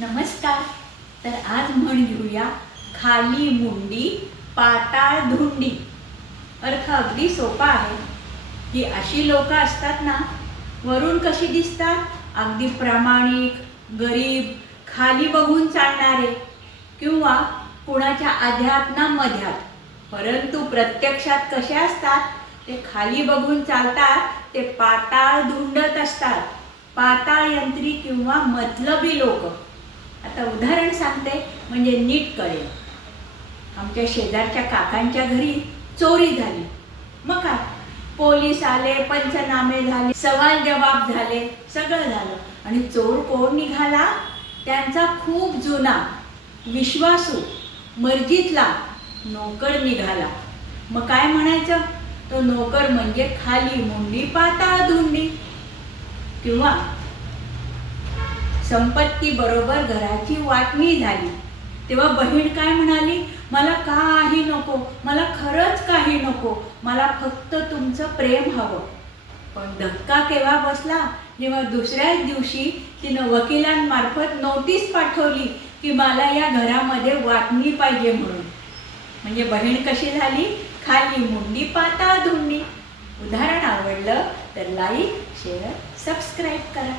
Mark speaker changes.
Speaker 1: नमस्कार. तर आज म्हण घेऊया खाली मुंडी पाताळ धुंडी. अर्थ अगदी सोपा आहे. ही अशी लोक असतात ना वरून कशी दिसतात? अगदी प्रामाणिक गरीब खाली बघून चालणारे किंवा कुणाच्या आध्यात ना मध्यात. परंतु प्रत्यक्षात कसे असतात? ते खाली बघून चालतात ते पाताळ धुंडत असतात. पाताळ यंत्री किंवा मतलबी लोक. आता उदाहरण सांगते म्हणजे नीट कळेल. आमच्या शेजारच्या काकांच्या घरी चोरी झाली. मग काय? पोलीस आले पंचनामे झाले सवाल जवाब झाले सगळं झालं. आणि चोर कोण निघाला? त्यांचा खूप जुना विश्वासू मर्जीतला नोकर निघाला. मग काय म्हणायचं? तो नोकर म्हणजे खाली मुंडी पाताळ धुंडी. किंवा संपत्ती बरोबर घराची वाटणी झाली. तेव्हा बहीण काय म्हणाली? मला काही नको मला खरंच काही नको मला फक्त तुमचं प्रेम हवं. पण धक्का केव्हा बसला? जेव्हा दुसऱ्याच दिवशी तिनं वकिलांमार्फत नोटीस पाठवली की मला या घरामध्ये वाटणी पाहिजे म्हणून. म्हणजे बहीण कशी झाली? खाली मुंडी पाता धुंडी. उदाहरण आवडलं तर लाईक शेअर सबस्क्राईब करा.